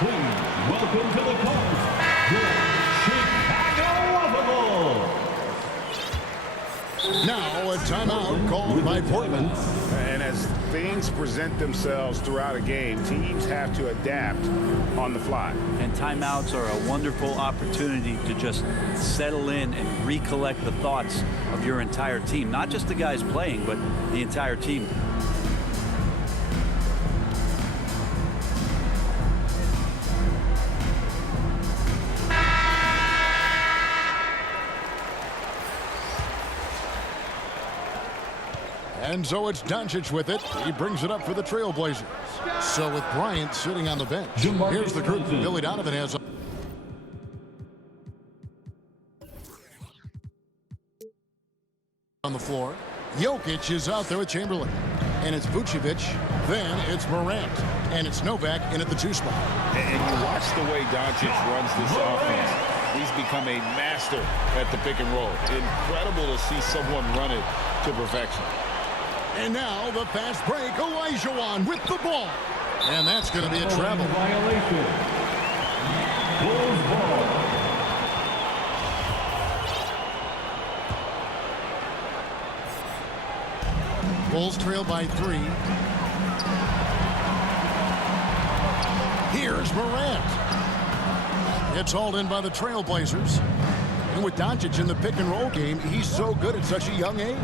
Please welcome to the court, your Chicago Bulls. Now a timeout called by Portland. And as things present themselves throughout a game, teams have to adapt on the fly. And timeouts are a wonderful opportunity to just settle in and recollect the thoughts of your entire team. Not just the guys playing, but the entire team. And so it's Doncic with it. He brings it up for the Trailblazers. So with Bryant sitting on the bench, here's the group Billy Donovan has on the floor. Jokic is out there with Chamberlain. And it's Vucevic. Then it's Morant. And it's Novak in at the 2 spot. And you watch the way Doncic runs this offense. He's become a master at the pick and roll. Incredible to see someone run it to perfection. And now the fast break. Olajuwon with the ball. And that's going to be a travel. Violation. Bulls ball. Bulls trail by 3. Here's Morant. It's hauled in by the Trailblazers. And with Doncic in the pick and roll game, he's so good at such a young age.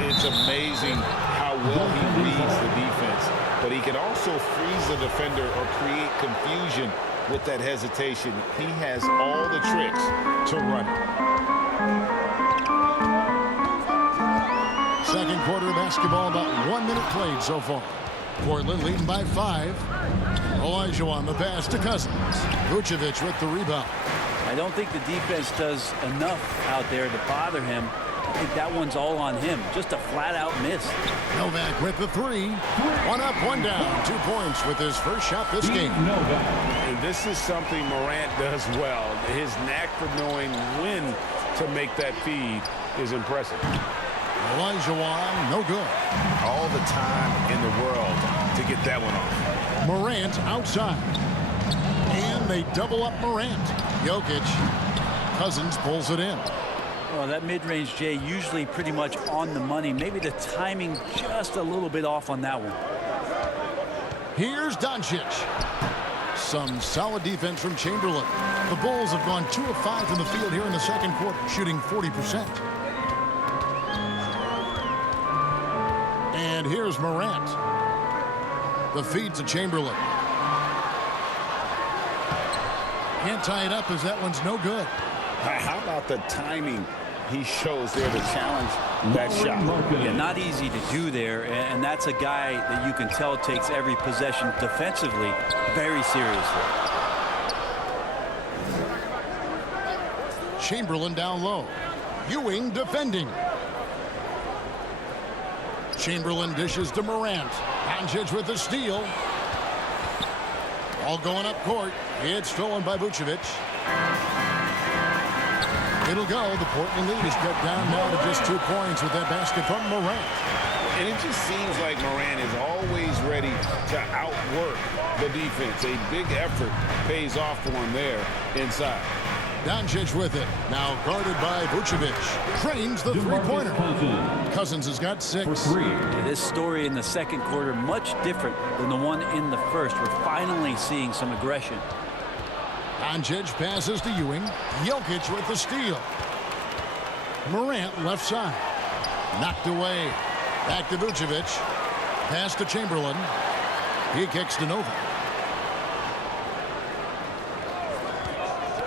It's amazing how well he reads the defense, but he can also freeze the defender or create confusion with that hesitation. He has all the tricks to run it. Second quarter of basketball, about 1 minute played so far. Portland leading by 5. Olajuwon the pass to Cousins. Vucevic with the rebound. I don't think the defense does enough out there to bother him. I think that one's all on him. Just a flat-out miss. Novak with the 3. 1 up, 1 down. 2 points with his first shot this game. And this is something Morant does well. His knack for knowing when to make that feed is impressive. Olajuwon, no good. All the time in the world to get that one off. Morant outside. And they double up Morant. Jokic. Cousins pulls it in. Well, that mid-range, Jay, usually pretty much on the money. Maybe the timing just a little bit off on that one. Here's Doncic. Some solid defense from Chamberlain. The Bulls have gone 2 of 5 from the field here in the second quarter, shooting 40%. And here's Morant. The feed to Chamberlain. Can't tie it up as that one's no good. How about the timing he shows there to challenge that shot? Yeah, not easy to do there, and that's a guy that you can tell takes every possession defensively very seriously. Chamberlain down low. Ewing defending. Chamberlain dishes to Morant. Doncic with the steal. All going up court. It's stolen by Vucevic. It'll go. The Portland lead is cut down now to just 2 points with that basket from Morant. And it just seems like Morant is always ready to outwork the defense. A big effort pays off for him there inside. Doncic with it. Now guarded by Vucevic. Trains the 3-pointer. Cousins has got 6. This story in the second quarter much different than the one in the first. We're finally seeing some aggression. Doncic passes to Ewing. Jokic with the steal. Morant left side. Knocked away. Back to Vucevic. Pass to Chamberlain. He kicks to Novak.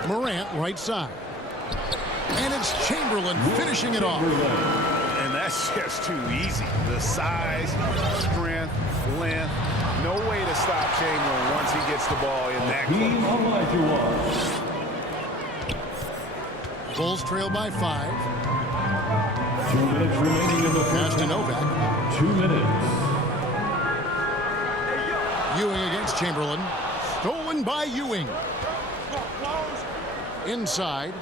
Morant right side. And it's Chamberlain finishing it off. And that's just too easy. The size, strength, length. No way to stop Chamberlain once he gets the ball in that close. Bulls trail by 5. 2 minutes remaining in the Pass to Novak. 2 minutes. Ewing against Chamberlain. Stolen by Ewing. Inside.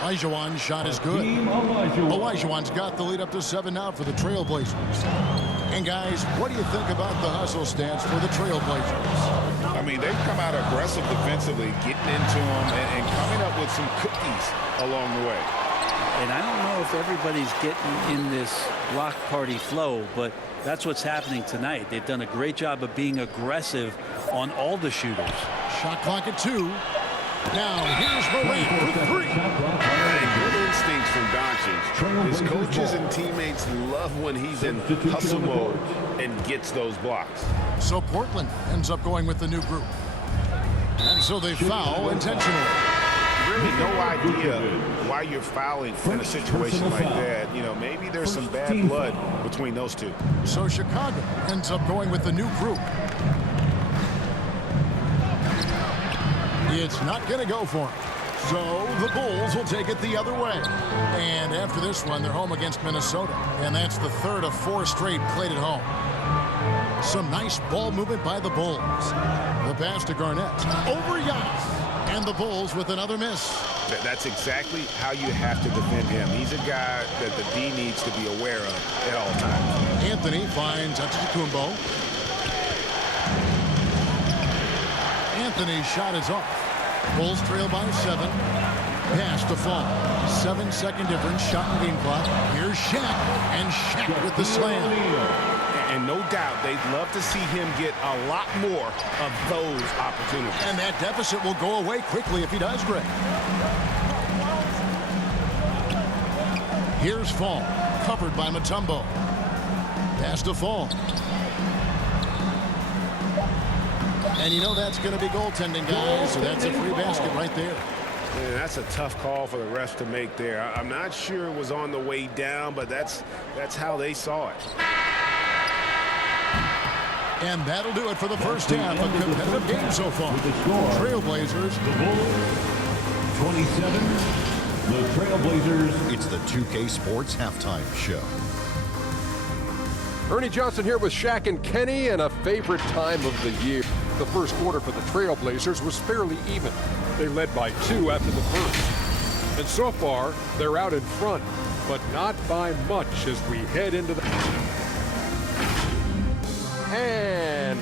Olajuwon's shot is good. Olajuwon's got the lead up to 7 now for the Trailblazers. And guys, what do you think about the hustle stance for the Trailblazers? I mean, they've come out aggressive defensively, getting into them and coming up with some cookies along the way. And I don't know if everybody's getting in this block party flow, but that's what's happening tonight. They've done a great job of being aggressive on all the shooters. Shot clock at 2. Now here's Morant for 3. Good instincts from Doncic. His coaches and teammates love when he's in hustle mode and gets those blocks. So Portland ends up going with the new group. And so they foul intentionally. Really no idea why you're fouling in a situation like that. You know, maybe there's some bad blood between those two. So Chicago ends up going with the new group. It's not going to go for him. So the Bulls will take it the other way. And after this one, they're home against Minnesota. And that's the third of 4 straight played at home. Some nice ball movement by the Bulls. The pass to Garnett. Over Giannis. And the Bulls with another miss. That's exactly how you have to defend him. He's a guy that the D needs to be aware of at all times. Anthony finds Antetokounmpo. Anthony's shot is off. Bulls trail by 7. Pass to Fall. 7-second difference. Shot and game clock. Here's Shaq. And Shaq with the slam. And no doubt they'd love to see him get a lot more of those opportunities. And that deficit will go away quickly if he does, Greg. Here's Fall. Covered by Mutombo. Pass to Fall. And you know that's going to be goaltending, guys. So that's a free basket right there. Man, that's a tough call for the refs to make there. I'm not sure it was on the way down, but that's how they saw it. And that'll do it for the first half. A competitive game so far. Trailblazers. The Bulls, 27. The Trailblazers. It's the 2K Sports Halftime Show. Ernie Johnson here with Shaq and Kenny, and a favorite time of the year. The first quarter for the Trailblazers was fairly even. They led by 2 after the first. And so far, they're out in front, but not by much as we head into the... And...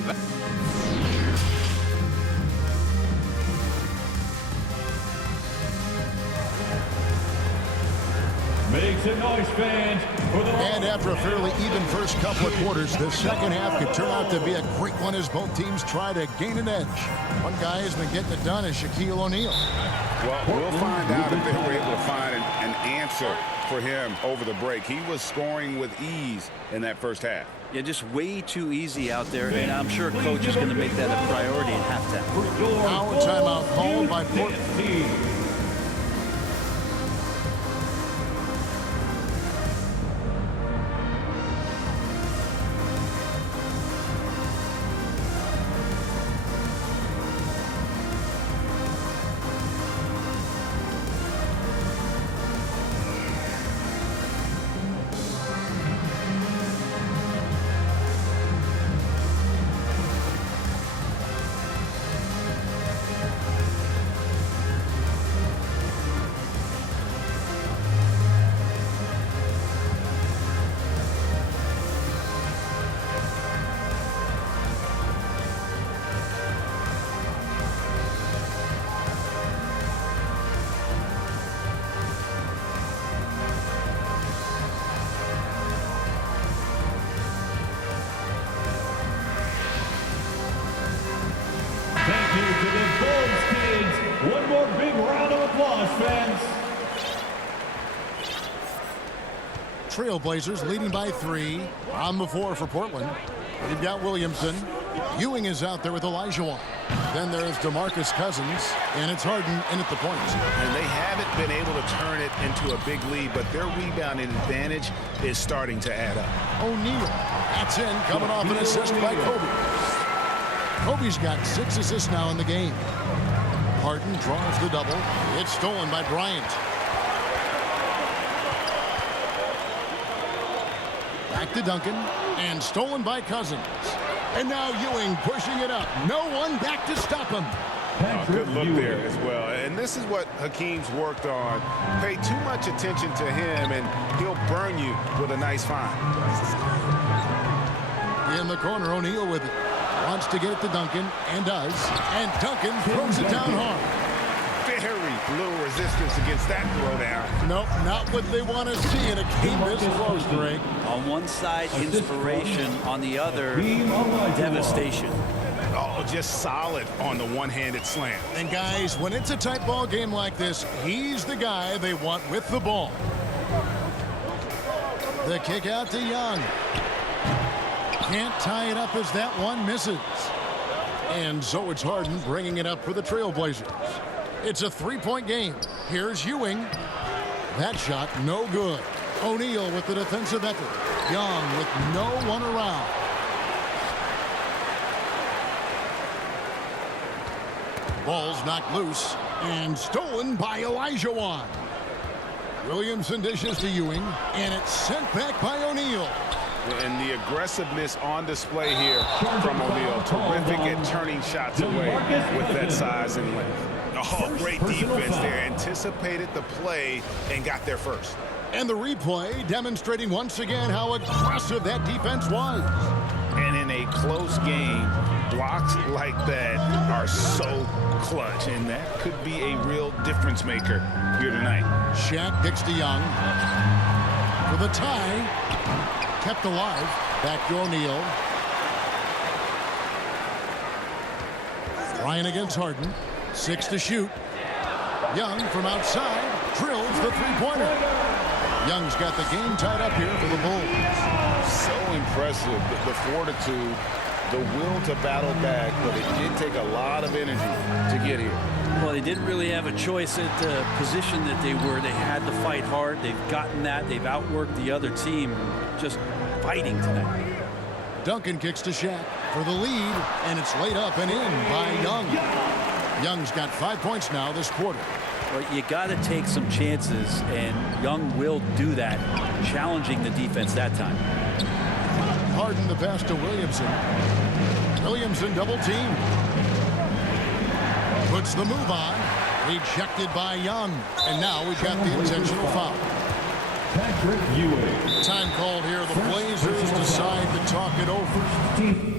Make some noise, fans, for the... And after a fairly even first couple of quarters, the second half could turn out to be a great one as both teams try to gain an edge. One guy has been getting it done is Shaquille O'Neal. Well, we'll find out if they were able to find an answer for him over the break. He was scoring with ease in that first half. Yeah, just way too easy out there, and I'm sure coach is going to make that a priority in halftime. Now a timeout called by Portland. Thank you to the Bulls kids. One more big round of applause, fans. Trailblazers leading by 3 on the floor for Portland. You've got Williamson. Ewing is out there with Olajuwon. Then there's DeMarcus Cousins, and it's Harden in at the point. And they haven't been able to turn it into a big lead, but their rebounding advantage is starting to add up. O'Neal, that's in, coming off an assist by Kobe. Kobe's got 6 assists now in the game. Harden draws the double. It's stolen by Bryant. Back to Duncan, and stolen by Cousins. And now Ewing pushing it up. No one back to stop him. Good look there as well. And this is what Hakeem's worked on. Pay too much attention to him, and he'll burn you with a nice find. In the corner, O'Neal with it. Wants to get it to Duncan, and does. And Duncan throws it down hard. Very little resistance against that throwdown. Nope, not what they want to see in a game this close, Greg. On one side, inspiration. On the other, devastation. Oh, just solid on the one-handed slam. And guys, when it's a tight ball game like this, he's the guy they want with the ball. The kick out to Young. Can't tie it up as that one misses. And so it's Harden bringing it up for the Trailblazers. It's a three-point game. Here's Ewing. That shot no good. O'Neal with the defensive effort. Young with no one around. Ball's knocked loose and stolen by Elijah Wan. Williamson dishes to Ewing, and it's sent back by O'Neal. And the aggressiveness on display here from O'Neal. Terrific at turning shots away with that size and length. Oh, great defense there. Anticipated the play and got there first. And the replay demonstrating once again how aggressive that defense was. And in a close game, blocks like that are so clutch, and that could be a real difference maker here tonight. Shaq kicks to Young for the tie. Kept alive. Back to O'Neal. Ryan against Harden. 6 to shoot. Young from outside drills the three-pointer. Young's got the game tied up here for the Bulls. So impressive, the fortitude, the will to battle back, but it did take a lot of energy to get here. Well, they didn't really have a choice at the position that they were. They had to fight hard. They've gotten that. They've outworked the other team, just fighting tonight. Duncan kicks to Shaq for the lead, and it's laid up and in by Young. Young's got 5 points now this quarter. But you got to take some chances, and Young will do that, challenging the defense that time. Harden the pass to Williamson. Williamson double team. Puts the move on. Rejected by Young. And now we've got the intentional foul. Patrick Ewing. Time called here. The Blazers decide to talk it over.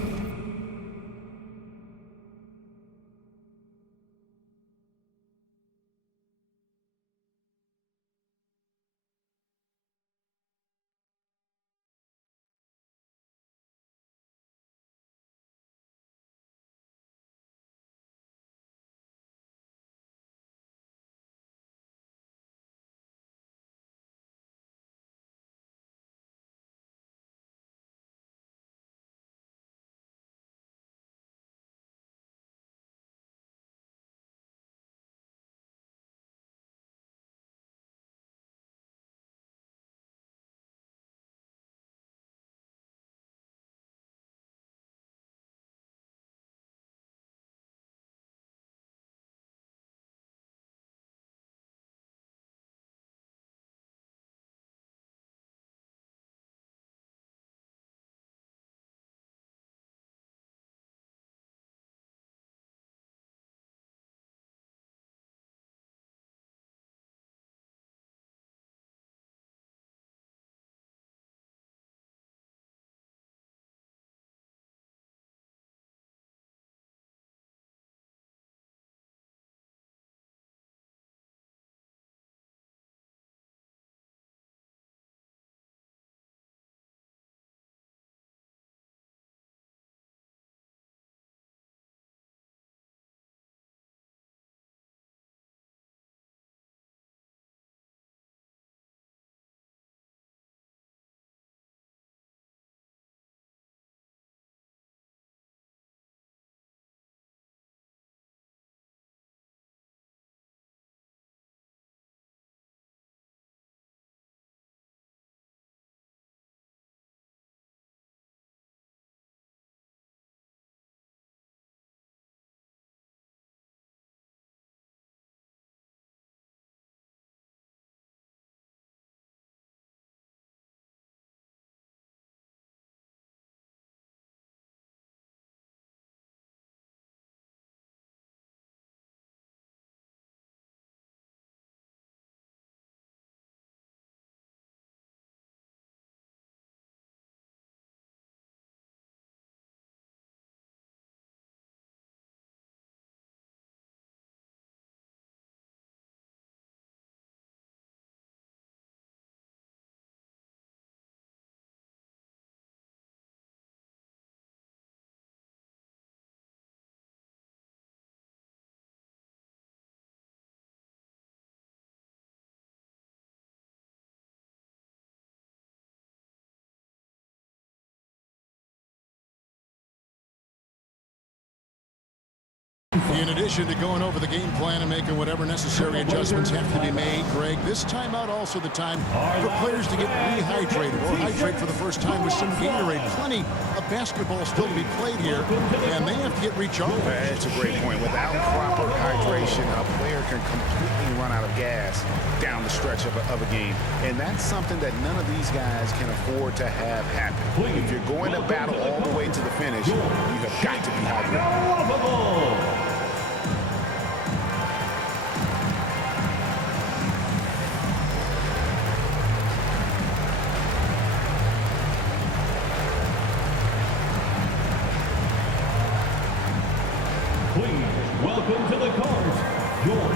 In addition to going over the game plan and making whatever necessary adjustments have to be made, Greg, this timeout also the time for players to get rehydrated or hydrate for the first time with some Gatorade. Plenty of basketball still to be played here, and they have to get recharged. That's a great point. Without proper hydration, a player can completely run out of gas down the stretch of a game. And that's something that none of these guys can afford to have happen. If you're going to battle all the way to the finish, you have got to be hydrated. Welcome to the court, your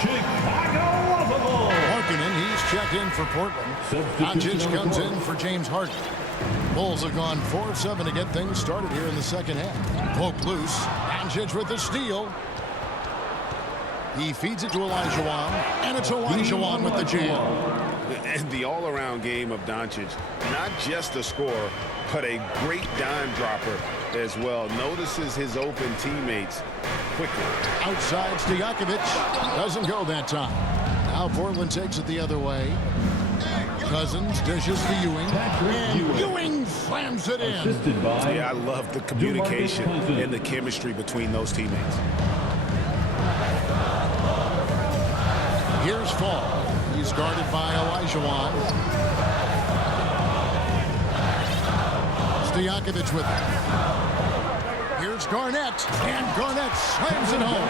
Chicago Lovable. Markkanen, he's checked in for Portland. Doncic comes in for James Harden. Bulls have gone 4 of 7 to get things started here in the second half. Poke loose. Doncic with the steal. He feeds it to Olajuwon, and it's Olajuwon with the jam. And the all-around game of Doncic, not just a scorer, but a great dime dropper as well. Notices his open teammates quickly. Outside, Stojakovic doesn't go that time. Now Portland takes it the other way. Cousins dishes to Ewing, and Ewing slams it in. Assisted by Yeah, I love the communication and the chemistry between those teammates. Here's Fall. He's guarded by Olajuwon. Stojakovic with it. Here's Garnett, and Garnett slams it home.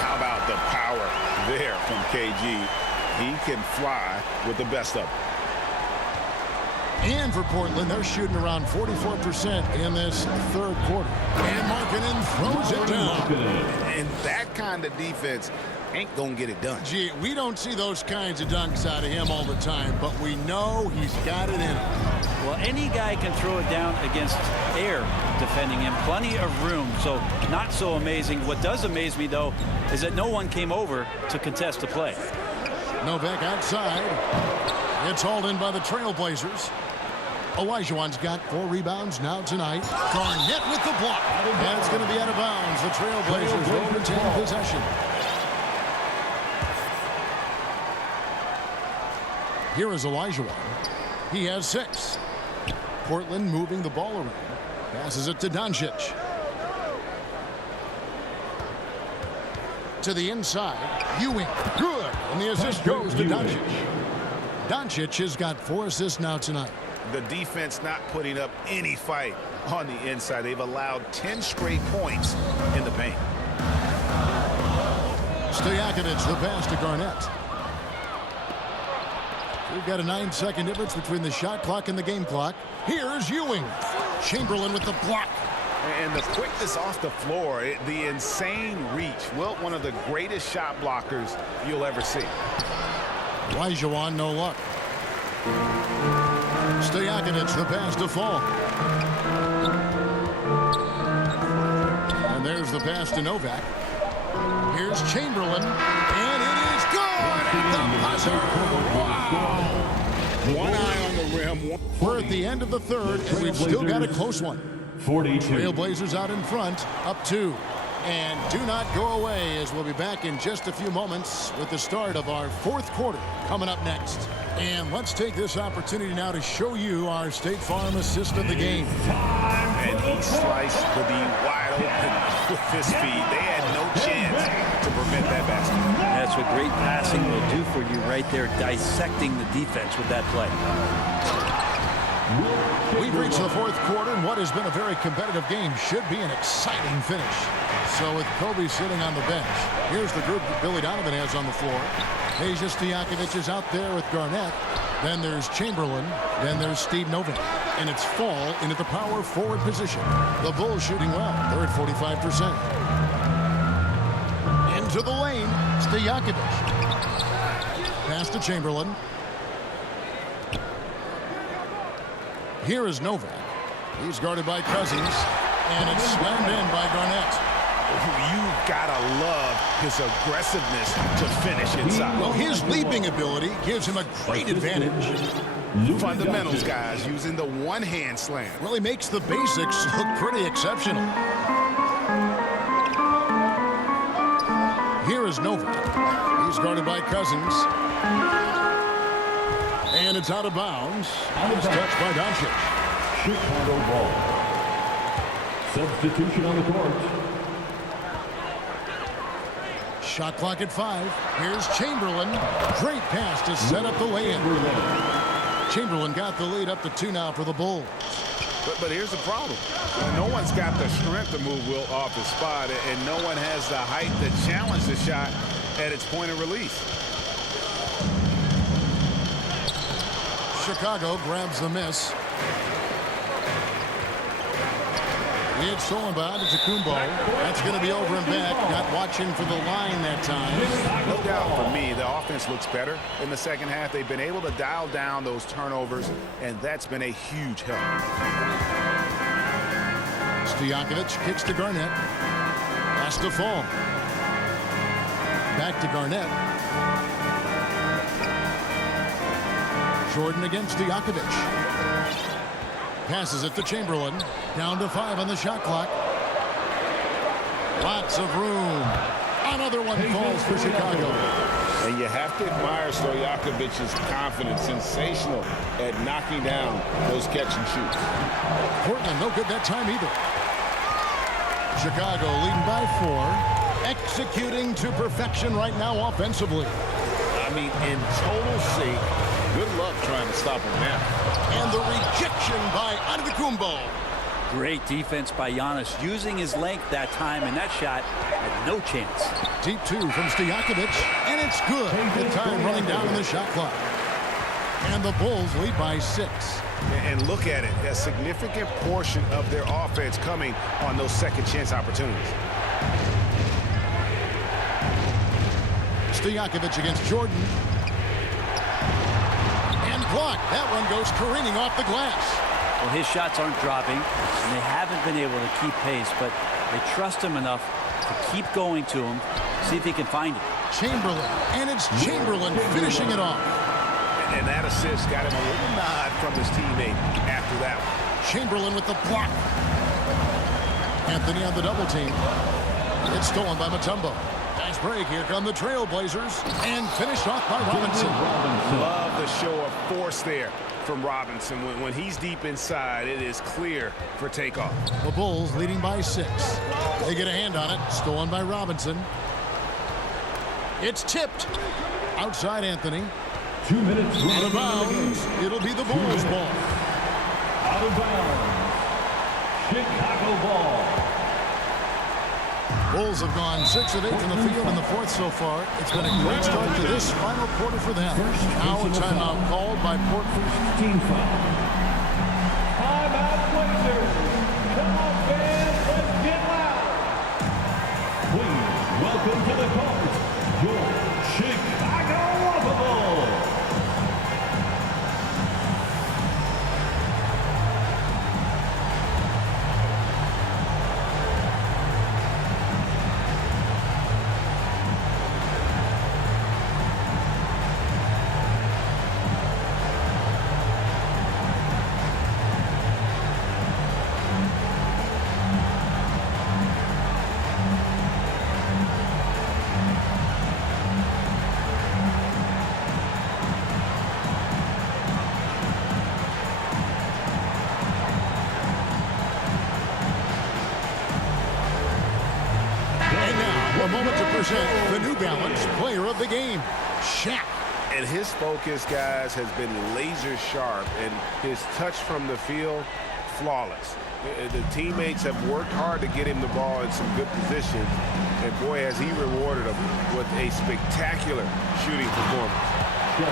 How about the power there from KG? He can fly with the best of them. And for Portland, they're shooting around 44% in this third quarter. And Markkanen throws it down. And that kind of defense ain't gonna get it done. Gee, we don't see those kinds of dunks out of him all the time, but we know he's got it in him. Well, any guy can throw it down against air defending him. Plenty of room, so not so amazing. What does amaze me, though, is that no one came over to contest the play. Novak outside. It's hauled in by the Trailblazers. Olajuwon's got 4 rebounds now tonight. Garnett with the block. And it's going to be out of bounds. The Trailblazers will retain possession. Here is Olajuwon. He has 6. Portland moving the ball around. Passes it to Doncic. To the inside. Ewing. Good. And the assist goes to Doncic. Doncic has got 4 assists now tonight. The defense not putting up any fight on the inside. They've allowed 10 straight points in the paint. Stojakovic, the pass to Garnett. We've got a 9-second difference between the shot clock and the game clock. Here's Ewing. Chamberlain with the block. And the quickness off the floor, the insane reach. Wilt, one of the greatest shot blockers you'll ever see. Olajuwon, no luck. Stojakovic, the pass to Fall. And there's the pass to Novak. Here's Chamberlain, and it is good at the buzzer. Wow. One eye on the rim. We're at the end of the third, and we've still got a close one. 42. Trailblazers out in front, up 2. And do not go away, as we'll be back in just a few moments with the start of our 4th quarter coming up next. And let's take this opportunity now to show you our State Farm assist of the game. And he sliced the D wide open with his feet. They had no chance to prevent that basket. That's what great passing will do for you right there, dissecting the defense with that play. We've reached the 4th quarter, and what has been a very competitive game should be an exciting finish. So with Kobe sitting on the bench, here's the group that Billy Donovan has on the floor. Peja Stojakovic is out there with Garnett. Then there's Chamberlain. Then there's Steve Novak. And it's Fall into the power forward position. The Bulls shooting well. They're at 45%. Into the lane, Stojakovic. Pass to Chamberlain. Here is Novak. He's guarded by Cousins. And it's slammed in by Garnett. You've got to love his aggressiveness to finish inside. Well, his leaping ability gives him a great advantage. Fundamentals, guys, using the one-hand slam. Well, he makes the basics look pretty exceptional. Here is Novak. He's guarded by Cousins. And it's out of bounds. It's touched by Doncic. Chicago ball. Substitution on the court. Shot clock at 5. Here's Chamberlain. Great pass to set up the lay-in. Chamberlain got the lead up to 2 now for the Bulls. But here's the problem. No one's got the strength to move Will off his spot, and no one has the height to challenge the shot at its point of release. Chicago grabs the miss. It's stolen by Antetokounmpo. That's going to be over and back. Not watching for the line that time. No doubt for me, the offense looks better in the second half. They've been able to dial down those turnovers, and that's been a huge help. Stojakovic kicks to Garnett. Has to fall. Back to Garnett. Jordan against Stojakovic. Passes it to Chamberlain. Down to 5 on the shot clock. Lots of room. Another one falls for Chicago. And you have to admire Stojakovic's confidence. Sensational at knocking down those catch and shoots. Portland no good that time either. Chicago leading by 4. Executing to perfection right now offensively. I mean, in total sync. Good luck trying to stop him now. And the rejection by Antetokounmpo. Great defense by Giannis, using his length that time, and that shot had no chance. Deep 2 from Stojakovic, and it's good. The time running down on the shot clock. And the Bulls lead by 6. And look at it, a significant portion of their offense coming on those second chance opportunities. Stojakovic against Jordan. And blocked. That one goes careening off the glass. Well, his shots aren't dropping, and they haven't been able to keep pace, but they trust him enough to keep going to him, see if he can find it. Chamberlain, and it's Chamberlain finishing it off. And that assist got him a little nod from his teammate after that one. Chamberlain with the block. Anthony on the double team. It's stolen by Mutombo. Nice break. Here come the Trailblazers. And finished off by Robinson. Love the show of force there from Robinson. When he's deep inside, it is clear for takeoff. The Bulls leading by 6. They get a hand on it. Stolen by Robinson. It's tipped. Outside Anthony. 2 minutes. Out of bounds. It'll be the Bulls ball. Out of bounds. Chicago ball. Bulls have gone 6 of 8 from the field in the 4th so far. It's been a great start to this final quarter for them. Now a timeout called by Portland. Team foul. Timeout Blazers. Come on, fans, let's get loud. Please welcome to the court your Chicago Bulls. A moment to present the New Balance Player of the Game, Shaq. And his focus, guys, has been laser sharp, and his touch from the field, flawless. The teammates have worked hard to get him the ball in some good positions, and boy, has he rewarded them with a spectacular shooting performance.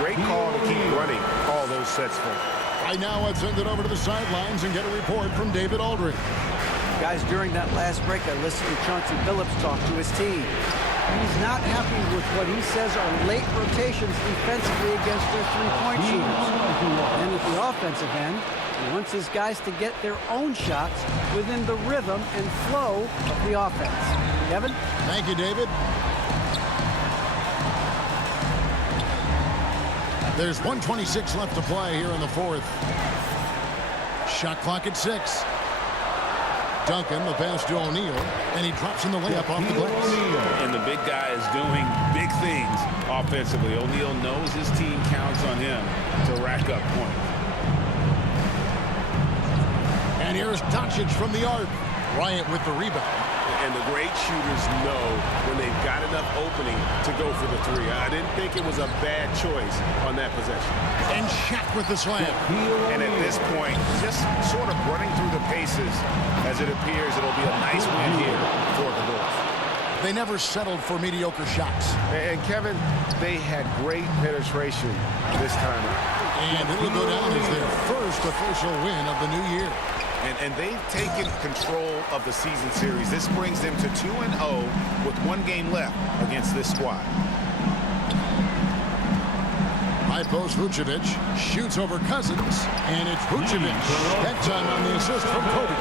Great call to keep running all those sets for him. Right now, I'd send it over to the sidelines and get a report from David Aldridge. Guys, during that last break, I listened to Chauncey Billups talk to his team. He's not happy with what he says are late rotations defensively against their three-point shooters. And at the offensive end, he wants his guys to get their own shots within the rhythm and flow of the offense. Kevin? Thank you, David. There's 1:26 left to play here in the 4th. Shot clock at 6. Duncan, the pass to O'Neal, and he drops in the layup off the glass. And the big guy is doing big things offensively. O'Neal knows his team counts on him to rack up points. And here's Doncic from the arc. Bryant with the rebound. And the great shooters know when they've got enough opening to go for the three. I didn't think it was a bad choice on that possession. And Shaq with the slam. And at this point, just sort of running through the paces as it appears it'll be a nice win here for the Bulls. They never settled for mediocre shots. And Kevin, they had great penetration this time out. And it'll go down as their first official win of the new year. And they've taken control of the season series. This brings them to 2-0 with 1 game left against this squad. High post Vucevic shoots over Cousins, and it's Vucevic. That time on the assist from Kobe.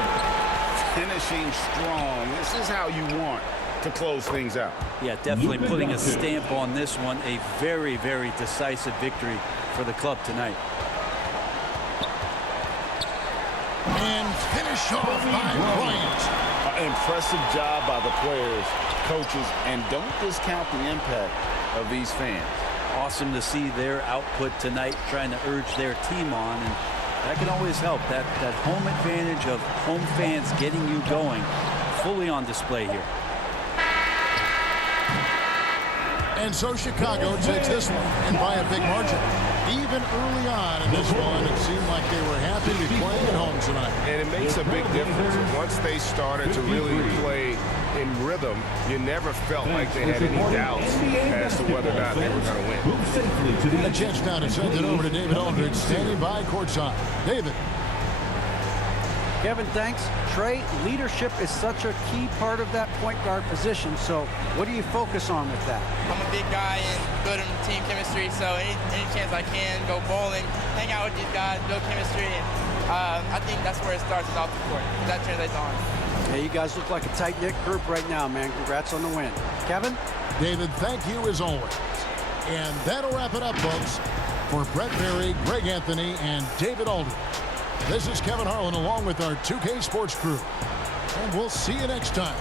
Finishing strong. This is how you want to close things out. Yeah, definitely putting a stamp on this one. A very, very decisive victory for the club tonight. And finish off by Bryant. Impressive job by the players, coaches, and don't discount the impact of these fans. Awesome to see their output tonight, trying to urge their team on, and that can always help. That home advantage of home fans getting you going, fully on display here. And so Chicago takes this one, and by a big margin. Even early on in this one, it seemed like they were happy to be playing at home tonight. And it makes a big difference. Once they started to really play in rhythm, you never felt like they had any doubts as to whether or not they were going to win. A chance now to send it over to David Aldridge, standing by courtside. David. Kevin, thanks. Trey, leadership is such a key part of that point guard position. So what do you focus on with that? I'm a big guy and good in team chemistry, so any chance I can, go bowling, hang out with these guys, build chemistry. And I think that's where it starts, is off the court. That translates on. Hey, you guys look like a tight-knit group right now, man. Congrats on the win. Kevin? David, thank you as always. And that'll wrap it up, folks. For Brett Berry, Greg Anthony, and David Aldridge. This is Kevin Harlan along with our 2K Sports crew. And we'll see you next time.